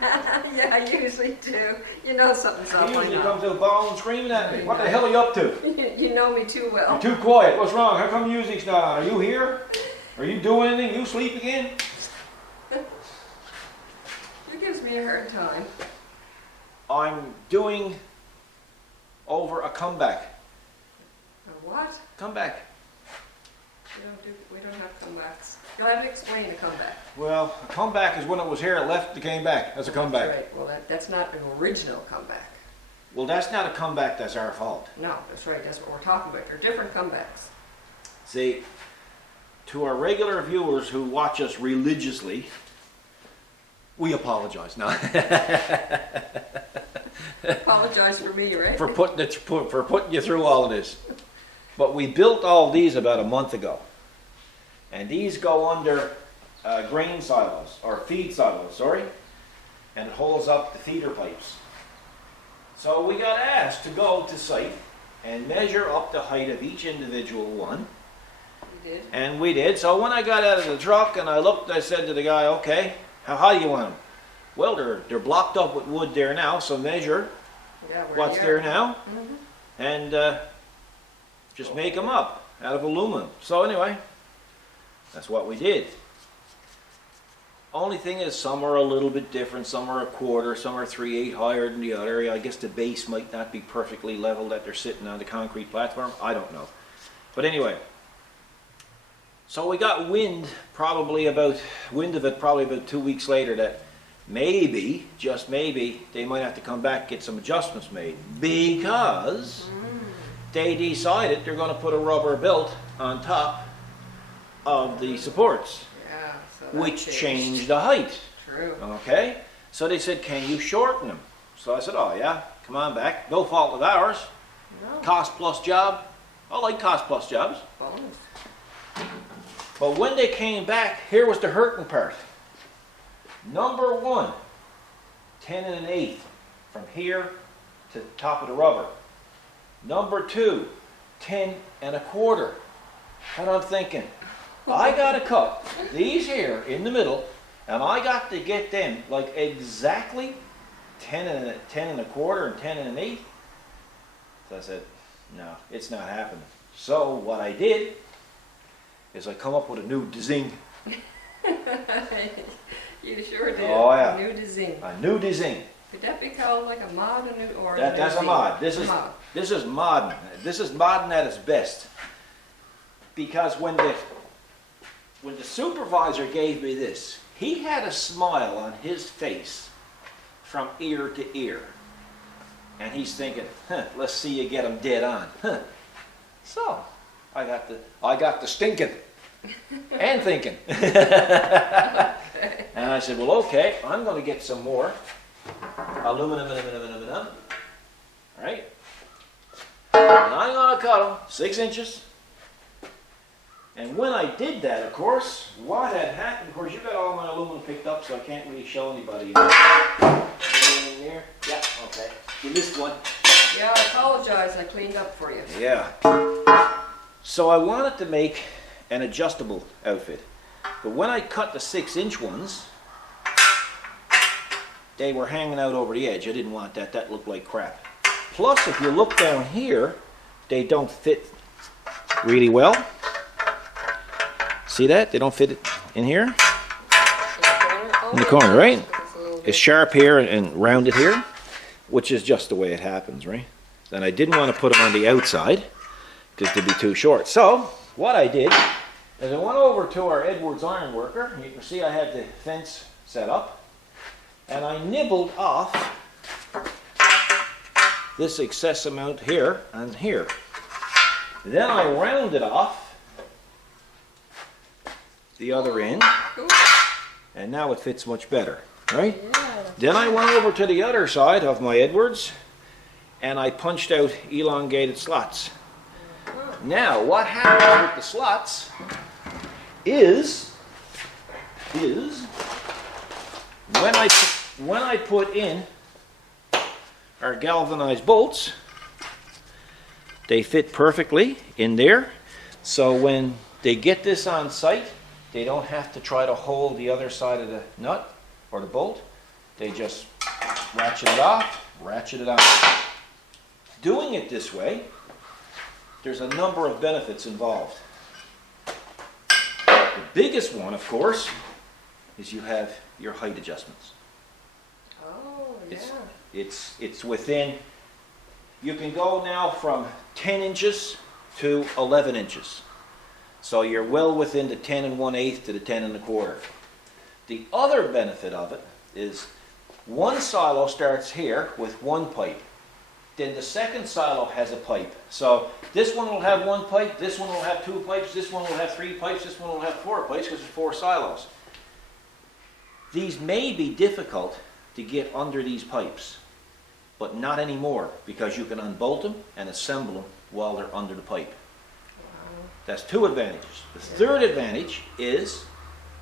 Yeah, I usually do. You know something's up. He usually comes out bawling and screaming at me. What the hell are you up to? You know me too well. You're too quiet. What's wrong? How come music's not on? Are you here? Are you doing anything? You sleep again? He gives me a hard time. I'm doing over a comeback. A what? Comeback. We don't have comebacks. You'll have to explain a comeback. Well, a comeback is when it was here, it left, it came back. That's a comeback. Right. Well, that's not an original comeback. Well, that's not a comeback, that's our fault. No, that's right. That's what we're talking about. They're different comebacks. See, to our regular viewers who watch us religiously, we apologize now. Apologize for me, right? for putting you through all of this. But we built all these about a month ago. And these go under grain silos, or feed silos, sorry. And it holds up the feeder pipes. So we got asked to go to site and measure up the height of each individual one. We did. And we did. So when I got out of the truck and I looked, I said to the guy, okay, how high do you want them? Well, they're blocked up with wood there now, so measure what's there now. Mm-hmm. And just make them up out of aluminum. So anyway, that's what we did. Only thing is, some are a little bit different. Some are a quarter, some are 3/8 higher than the other. I guess the base might not be perfectly level that they're sitting on the concrete platform. I don't know. But anyway, so we got wind of it probably about 2 weeks later that maybe, just maybe, they might have to come back, get some adjustments made, because they decided they're going to put a rubber belt on top of the supports, Yeah, so that which changed the height. True. Okay? So they said, can you shorten them? So I said, oh yeah, come on back. No fault of ours. No. Cost plus job. I like cost plus jobs. Bonus. But when they came back, here was the hurting part. Number one, 10 1/8 from here to the top of the rubber. Number two, 10 1/4. And I'm thinking, I got to cut these here in the middle, and I got to get them like exactly 10 1/4 and 10 1/8. So I said, no, it's not happening. So what I did is I come up with a new design. You sure did. Oh yeah. New design. A new design. Could that be called like a mod or a That's a mod. This is modern. This is modern at its best. Because when the supervisor gave me this, he had a smile on his face from ear to ear. And he's thinking, let's see you get them dead on. So, I got the stinking and thinking. And I said, well, okay, I'm going to get some more aluminum. All right? And I'm going to cut them 6 inches. And when I did that, of course, what had happened, of course, you got all my aluminum picked up, so I can't really show anybody. Anything in there? Yeah, okay. You missed one. Yeah, I apologize. I cleaned up for you. Yeah. So I wanted to make an adjustable outfit. But when I cut the 6-inch ones, they were hanging out over the edge. I didn't want that. That looked like crap. Plus, if you look down here, they don't fit really well. See that? They don't fit it in here. In the corner, right? It's sharp here and rounded here, which is just the way it happens, right? And I didn't want to put them on the outside because they'd be too short. So, what I did is I went over to our Edwards ironworker. You can see I had the fence set up. And I nibbled off this excess amount here and here. Then I rounded off the other end. And now it fits much better, right? Yeah. Then I went over to the other side of my Edwards and I punched out elongated slots. Now, what happens with the slots is when I put in our galvanized bolts, they fit perfectly in there. So when they get this on site, they don't have to try to hold the other side of the nut or the bolt. They just ratchet it off, ratchet it on. Doing it this way, there's a number of benefits involved. The biggest one, of course, is you have your height adjustments. Oh, yeah. It's within, you can go now from 10 inches to 11 inches. So you're well within the 10 1/8 to the 10 1/4. The other benefit of it is one silo starts here with one pipe. Then the second silo has a pipe. So this one will have one pipe, this one will have two pipes, this one will have three pipes, this one will have four pipes because there's 4 silos. These may be difficult to get under these pipes, but not anymore because you can unbolt them and assemble them while they're under the pipe. Wow. That's 2 advantages. The third advantage is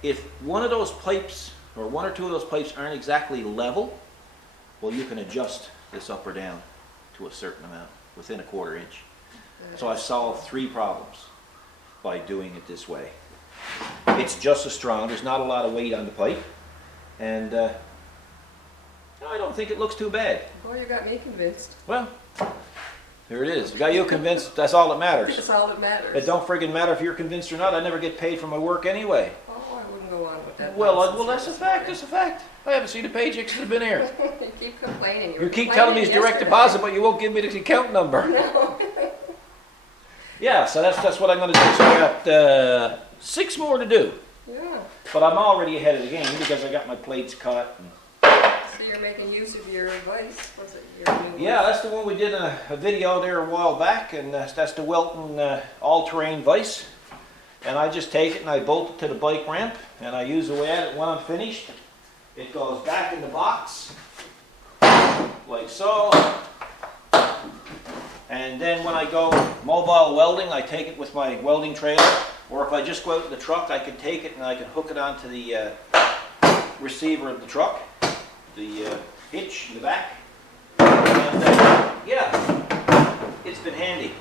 if one of those pipes or 1 or 2 of those pipes aren't exactly level, well, you can adjust this up or down to a certain amount within a 1/4 inch. So I've solved 3 problems by doing it this way. It's just as strong. There's not a lot of weight on the pipe. And I don't think it looks too bad. Boy, you got me convinced. Well, here it is. You got you convinced. That's all that matters. That's all that matters. It don't friggin' matter if you're convinced or not. I never get paid for my work anyway. Oh, I wouldn't go on with that. Well, that's a fact. That's a fact. I haven't seen the paychecks that have been here. You keep complaining. You keep telling me it's direct deposit, but you won't give me the account number. No. Yeah, so that's what I'm going to do. So I got 6 more to do. Yeah. But I'm already ahead of the game because I got my plates cut. And So you're making use of your advice. What's it? Your new yeah, that's the one we did a video there a while back, and that's the Welton all-terrain vise. And I just take it and I bolt it to the bike ramp, and I use away at it when I'm finished. It goes back in the box, like so. And then when I go mobile welding, I take it with my welding trailer. Or if I just go out in the truck, I can take it and I can hook it onto the receiver of the truck, the hitch in the back. And yeah, it's been handy.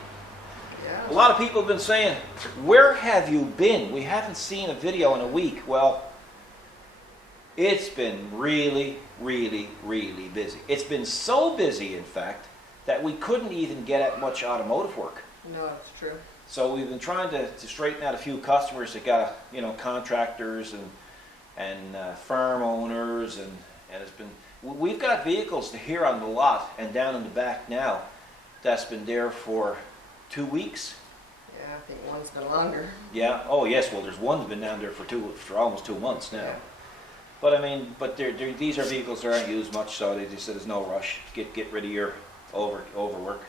Yeah. A lot of people have been saying, where have you been? We haven't seen a video in a week. Well, it's been really, really, really busy. It's been so busy, in fact, that we couldn't even get at much automotive work. No, it's true. So we've been trying to straighten out a few customers that got, contractors and farm owners, and it's been, we've got vehicles here on the lot and down in the back now that's been there for 2 weeks. Yeah, I think one's been longer. Yeah. Oh yes. Well, there's one's been down there for almost 2 months now. Yeah. But I mean, these are vehicles that aren't used much, so they just said there's no rush. Get rid of your overwork.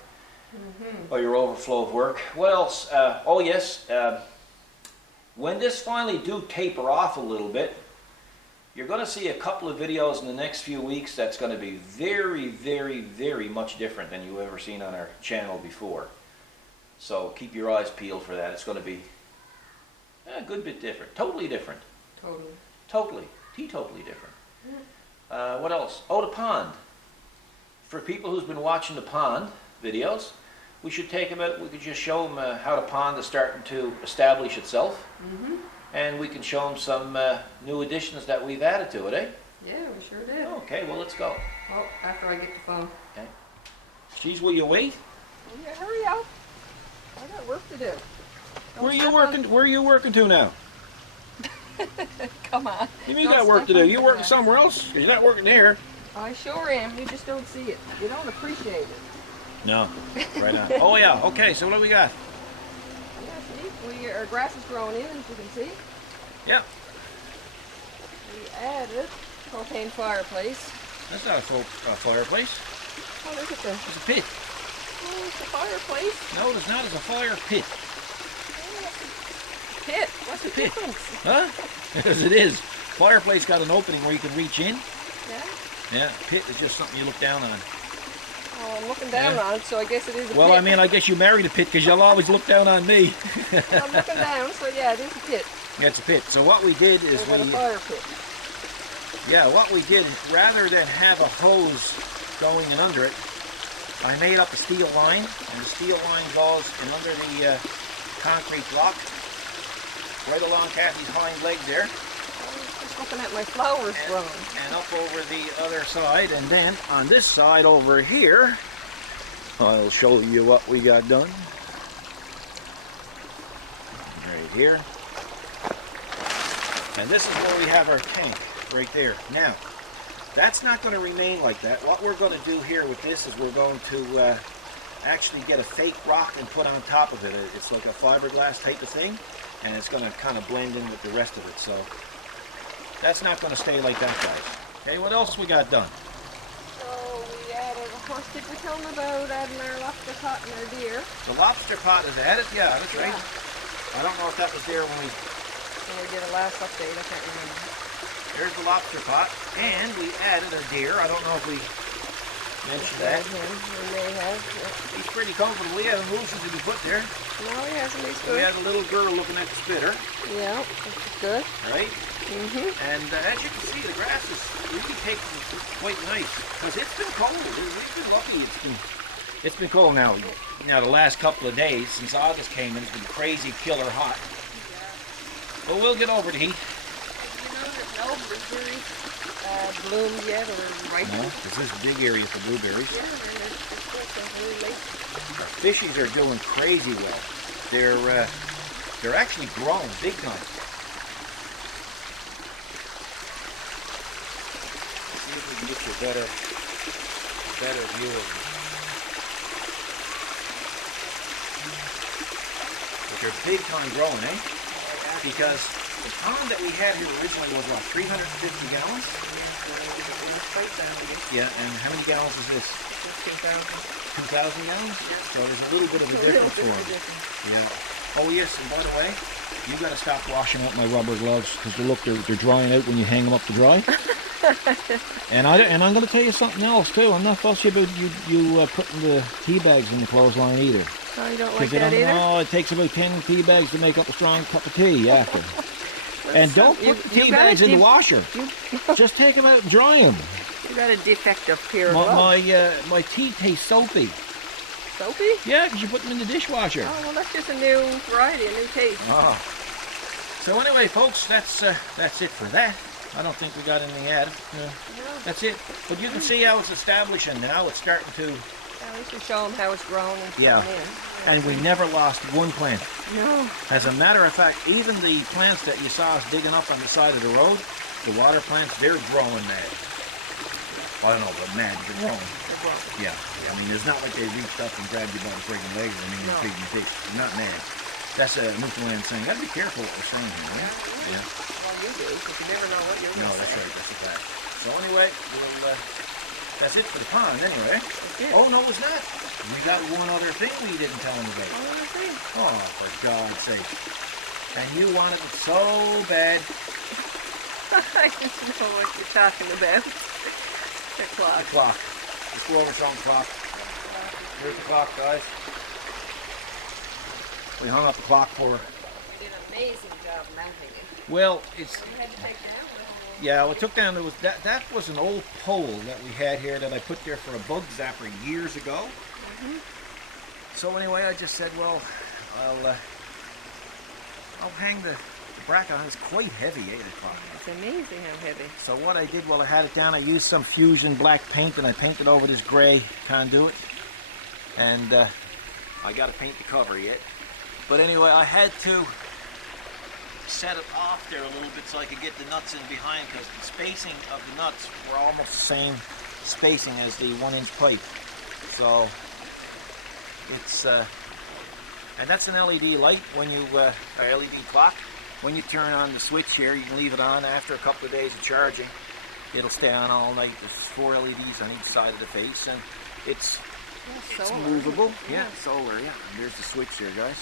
Mm-hmm. Or your overflow of work. What else? Oh yes, when this finally do taper off a little bit, you're going to see a couple of videos in the next few weeks that's going to be very, very, very much different than you've ever seen on our channel before. So keep your eyes peeled for that. It's going to be a good bit different. Totally different. Totally. Totally. Totally different. What else? Oh, the pond. For people who's been watching the pond videos, we could just show them how the pond is starting to establish itself. Mm-hmm. And we can show them some new additions that we've added to it, eh? Yeah, we sure did. Okay, well, let's go. Oh, after I get the phone. Okay. Geez, will you wait? Yeah, hurry up. I got work to do. Where are you working to now? Come on. You mean you got work to do? You working somewhere else? You're not working here. I sure am. You just don't see it. You don't appreciate it. No. Right on. Oh, yeah. Okay, so what do we got? Yeah, see? Our grass is growing in, as you can see. Yeah. We added propane fireplace. That's not a full fireplace. Oh, look at this. It's a pit. Oh, it's a fireplace. No, it's not. It's a fire pit. Pit. What's the pit? difference? Huh? Yes, it is. Fireplace got an opening where you can reach in. Yeah. Yeah, pit is just something you look down on. Oh, I'm looking down on it, so I guess it is a pit. Well, I mean, I guess you married a pit because you'll always look down on me. I'm looking down, so yeah, it is a pit. Yeah, it's a pit. So what we did is We've got a fire pit. yeah, what we did, rather than have a hose going in under it, I made up a steel line, and the steel line goes in under the concrete block, right along Kathy's hind leg there. looking at my flowers growing. And up over the other side, and then on this side over here, I'll show you what we got done. Right here. And this is where we have our tank, right there. Now, that's not going to remain like that. What we're going to do here with this is we're going to actually get a fake rock and put on top of it. It's like a fiberglass type of thing, and it's going to kind of blend in with the rest of it. So that's not going to stay like that, guys. Okay, what else we got done? So we added, of course, did we tell them about adding our lobster pot and our deer? The lobster pot is added? Yeah, that's right. Yeah. I don't know if that was there when we... When we did a last update, I can't remember. There's the lobster pot, and we added our deer. I don't know if we mentioned that. We may have. Yeah. He's pretty comfortable. He hasn't moved since he was put there. No, he hasn't. He's We good. had a little girl looking at the spitter, Yeah, which is good. right? Mm-hmm. And as you can see, the grass is really taking quite nice because it's been cold. We've been lucky. It's been cold now. Now the last couple of days since August came in, it's been crazy killer hot. But we'll get over the heat. You know there's no blueberries bloomed yet or ripe? No, this is a big area for blueberries. Yeah, and it's really late. Our fishies are doing crazy well. They're actually growing big time. See if we can get you a better view of them. But they're big time growing, eh? Because the pond that we had here originally was about 350 gallons. Yeah, and how many gallons is this? 2,000 gallons? So there's a little bit of a difference for them. Yeah. Oh yes, and by the way, you got to stop washing out my rubber gloves because look, they're drying out when you hang them up to dry. and I'm going to tell you something else too. I'm not fussy about you putting the tea bags in the clothesline either. Oh, you don't like that either? Oh, it takes about 10 tea bags to make up a strong cup of tea after. And don't put the tea bags in the washer. Just take them out and dry them. You got a defective pair of gloves. My tea tastes soapy. Soapy? Yeah, because you put them in the dishwasher. Oh, well, that's just a new variety, a new taste. Oh. So anyway, folks, that's it for that. I don't think we got anything added. No. That's it. But you can see how it's establishing now. It's starting to... Yeah, we can show them how it's grown and Yeah. grown in. And we never lost one plant. No. As a matter of fact, even the plants that you saw us digging up on the side of the road, the water plants, they're growing mad. I don't know, but mad, they're growing. They're grown. Yeah. I mean, it's not like they reached up and grabbed you by the friggin' legs or anything and feed you fish. They're not mad. That's a Newfoundland saying. You gotta be careful what we're saying here, right? Yeah. Well, you do, because you never know what you're No, going to that's say. right. That's a fact. So anyway, that's it for the pond anyway. That's it. Oh, no, it's not. We got one other thing we didn't tell them about. Oh, I see. Oh, for God's sake. And you wanted it so bad. I just know what you're talking about. The clock. The clock. Let's go over some clock. Here's the clock, guys. We hung up the clock for... You did an amazing job mounting it. Well, it's... You had to take down Yeah, we took down, that was an old pole that we had here that I put there for a bug zapper years ago. Mm-hmm. So anyway, I just said, well, I'll hang the bracket on. It's quite heavy, eh, the clock. It's amazing how heavy. So what I did while I had it down, I used some Fusion black paint and I painted over this gray conduit. And I got to paint the cover yet. But anyway, I had to set it off there a little bit so I could get the nuts in behind because the spacing of the nuts were almost the same spacing as the 1-inch pipe. So it's, and that's an LED light when you, or LED clock. When you turn on the switch here, you can leave it on after a couple of days of charging. It'll stay on all night. There's 4 LEDs on each side of the face and it's Solar. movable. Yeah, solar, yeah. And there's the switch there, guys.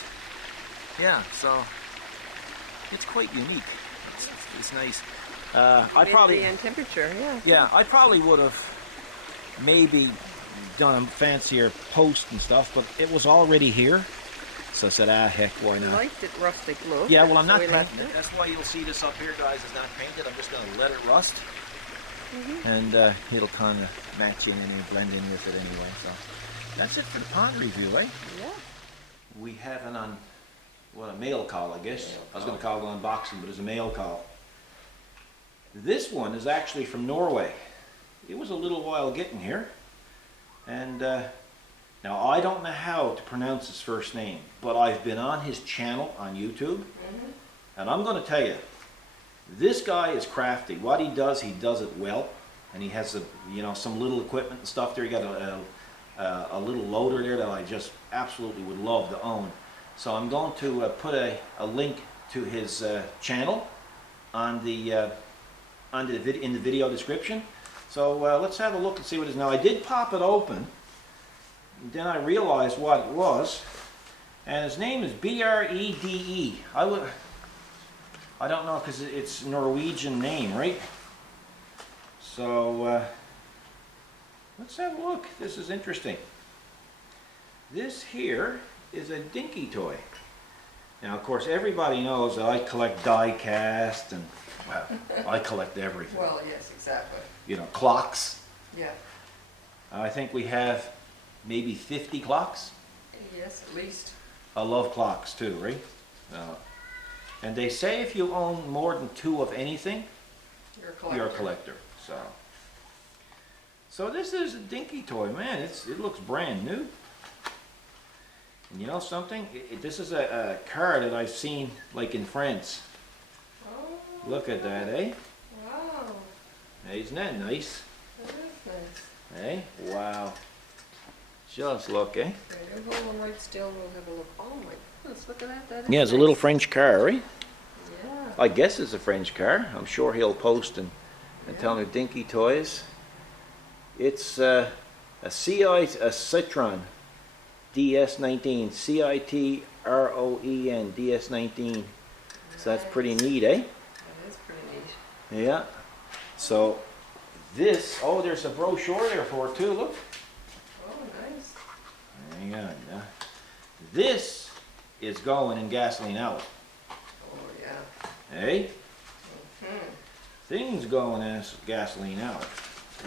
Yeah, so it's quite unique. It's nice. I probably and temperature, yeah. Yeah, I probably would have maybe done a fancier post and stuff, but it was already here. So I said, heck, why I not? liked it rustic look. Yeah, well, I'm not so we left painting it. it. That's why you'll see this up here, guys, is not painted. I'm just going to let it rust. And it'll kind of match in and blend in with it anyway. So that's it for the pond review, eh? Yeah. We have a mail call, I guess. I was going to call it unboxing, but it's a mail call. This one is actually from Norway. It was a little while getting here. And now I don't know how to pronounce his first name, but I've been on his channel on YouTube. And I'm going to tell you, this guy is crafty. What he does it well. And he has some little equipment and stuff there. He got a little loader there that I just absolutely would love to own. So I'm going to put a link to his channel on in the video description. So let's have a look and see what it is. Now I did pop it open, and then I realized what it was, and his name is Brede. I don't know because it's a Norwegian name, right? So let's have a look. This is interesting. This here is a dinky toy. Now, of course, everybody knows that I collect die cast and, well, I collect everything. Well, yes, exactly. You know, clocks. Yeah. I think we have maybe 50 clocks. Yes, at least. I love clocks too, right? And they say if you own more than 2 of anything, you're a collector. So this is a dinky toy, man. It looks brand new. And you know something? This is a car that I've seen like in France. Oh. Look at that, eh? Wow. Hey, isn't that nice? That is nice. Hey, wow. Just look, eh? Right, hold on right still and we'll have a look. Oh my goodness, look at that. Yeah, it's a little French car, right? Yeah. I guess it's a French car. I'm sure he'll post and tell me dinky toys. It's a Citroen DS19, Citron DS19. So that's pretty neat, eh? That is pretty neat. Yeah. So this, oh, there's a brochure there for it too, look. Oh, nice. Hang on. This is going in gasoline out. Oh, yeah. Eh? Hmm. Things going as gasoline out.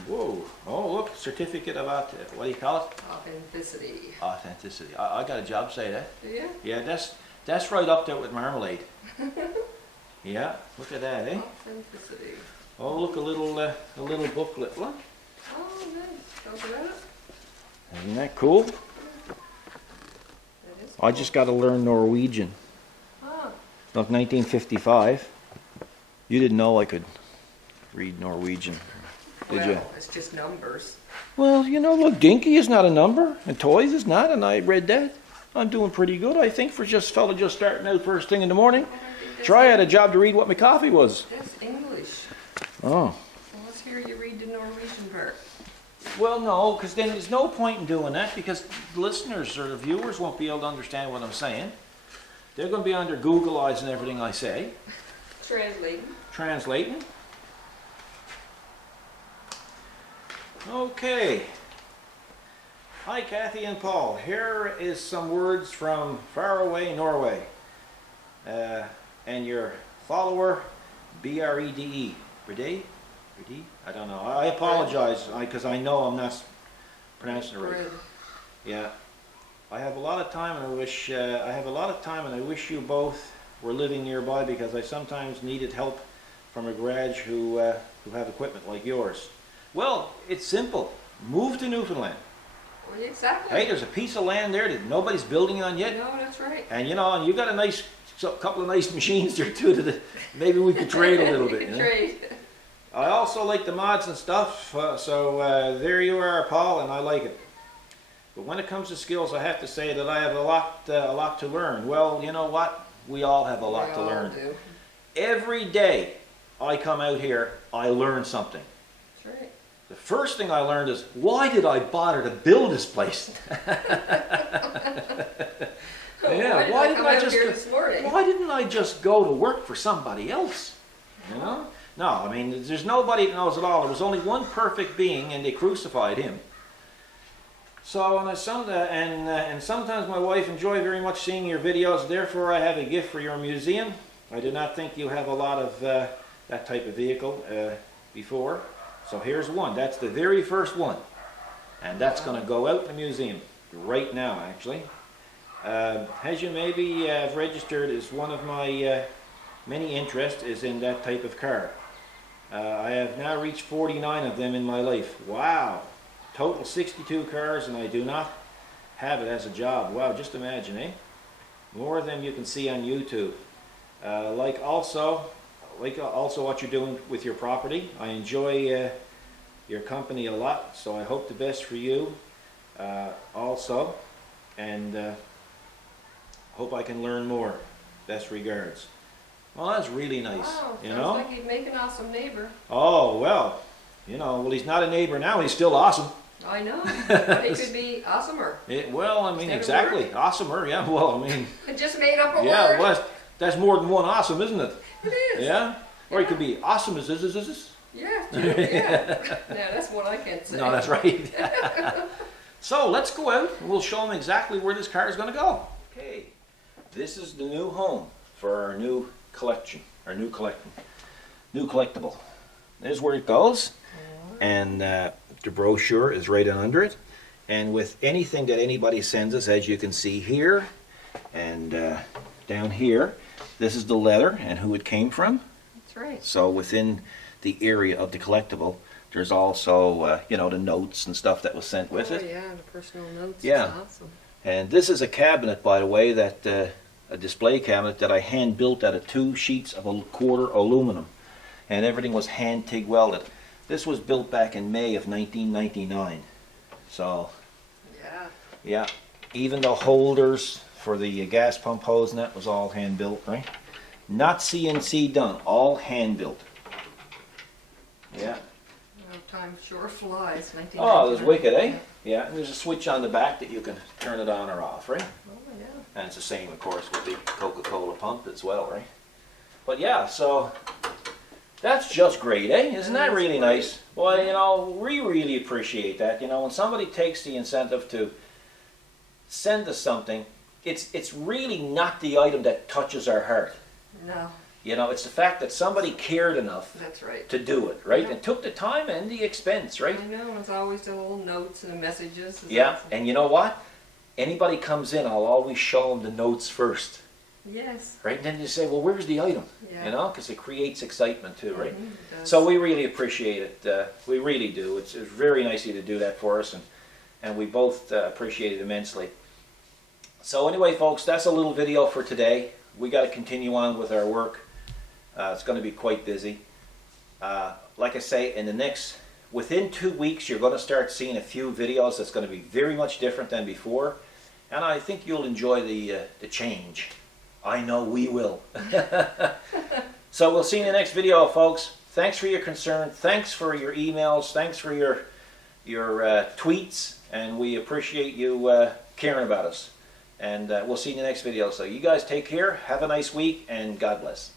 Whoa. Oh, look, certificate of, what do you call it? Authenticity. Authenticity. I got a job say that. Do you? Yeah, that's right up there with marmalade. Yeah, look at that, eh? Authenticity. Oh, look, a little booklet. Look. Oh, nice. Open it up. Isn't that cool? That is I just got to learn Norwegian. Ah. Of 1955. You didn't know I could read Norwegian, did you? Well, it's just numbers. Well, you know, look, dinky is not a number, and toys is not, and I read that. I'm doing pretty good, I think, for just fella just starting out first thing in the morning. Try had a job to read what my coffee was. That's English. Oh. Well, let's hear you read the Norwegian part. Well, no, because then there's no point in doing that, because listeners or the viewers won't be able to understand what I'm saying. They're going to be under Google eyes and everything I say. Translating. Okay. Hi, Kathy and Paul. Here is some words from faraway Norway. And your follower, Brede. Brede? Brede? I don't know. I apologize because I know I'm not pronouncing it right. Brede. Yeah. I have a lot of time, and I wish you both were living nearby, because I sometimes needed help from a garage who have equipment like yours. Well, it's simple. Move to Newfoundland. Well, exactly. Hey, there's a piece of land there that nobody's building on yet. No, that's right. And you got a couple of nice machines there too. Maybe we could trade a little bit. You can trade. I also like the mods and stuff. So there you are, Paul, and I like it. But when it comes to skills, I have to say that I have a lot to learn. Well, you know what? We all have a lot to learn. Do. Every day I come out here, I learn something. That's right. The first thing I learned is, why did I bother to build this place? Yeah, why didn't I just go to work for somebody else? You know? No, I mean, there's nobody that knows it all. There was only one perfect being, and they crucified him. So, and sometimes my wife enjoys very much seeing your videos. Therefore, I have a gift for your museum. I do not think you have a lot of that type of vehicle before. So here's one. That's the very first one. And that's going to go out in the museum right now, actually. As you maybe have registered, is one of my many interests is in that type of car. I have now reached 49 of them in my life. Wow. Total 62 cars, and I do not have it as a job. Wow, just imagine, eh? More than you can see on YouTube. Like also what you're doing with your property. I enjoy your company a lot, so I hope the best for you also, and hope I can learn more. Best regards. Well, that's really nice. Wow, you sounds know? like he'd make an awesome neighbor. Oh, well, you know, well, he's not a neighbor now, he's still awesome. I know, but he could be awesomer. Well, I mean, exactly. Awesomer, yeah, well, I mean. I just made up a Yeah, word. well, that's more than one awesome, isn't it? It is. Yeah? Or it could be awesome as this. Yeah, true, yeah. No, that's one I can't say. No, that's right. So let's go out and we'll show them exactly where this car is going to go. Okay, this is the new home for our new collection, new collectible. There's where it goes, and the brochure is right under it. And with anything that anybody sends us, as you can see here and down here, this is the letter and who it came from. That's right. So within the area of the collectible, there's also, you know, the notes and stuff that was sent with it. Oh yeah, the personal notes. Yeah. Is awesome. And this is a cabinet, by the way, that a display cabinet that I hand built out of 2 sheets of a quarter aluminum, and everything was hand TIG welded. This was built back in May of 1999. So Yeah. yeah, even the holders for the gas pump hose and that was all hand built, right? Not CNC done, all hand built. Yeah. Well, time sure flies. Oh, it was 1999. wicked, eh? Yeah, and there's a switch on the back that you can turn it on or off, right? Oh yeah. And it's the same, of course, with the Coca-Cola pump as well, right? But yeah, so that's just great, eh? Isn't that really nice? Well, you know, we really appreciate that. You know, when somebody takes the incentive to send us something, it's really not the item that touches our heart. No, You know, it's the fact that somebody cared enough that's right. to do it, right? Yeah. And took the time and the expense, right? I know, it's always the little notes and the messages. It's Yeah, awesome. and you know what? Anybody comes in, I'll always show them the notes first, Yes. right? And then you say, well, where's the item? Yeah. You know, because it creates excitement too, right? Mhm, it does. So we really appreciate it. We really do. It's very nice of you to do that for us, and we both appreciate it immensely. So anyway, folks, that's a little video for today. We got to continue on with our work. It's going to be quite busy. Like I say, within 2 weeks, you're going to start seeing a few videos that's going to be very much different than before, and I think you'll enjoy the change. I know we will. So we'll see you in the next video, folks. Thanks for your concern. Thanks for your emails. Thanks for your tweets, and we appreciate you caring about us. And we'll see you in the next video. So you guys take care. Have a nice week, and God bless.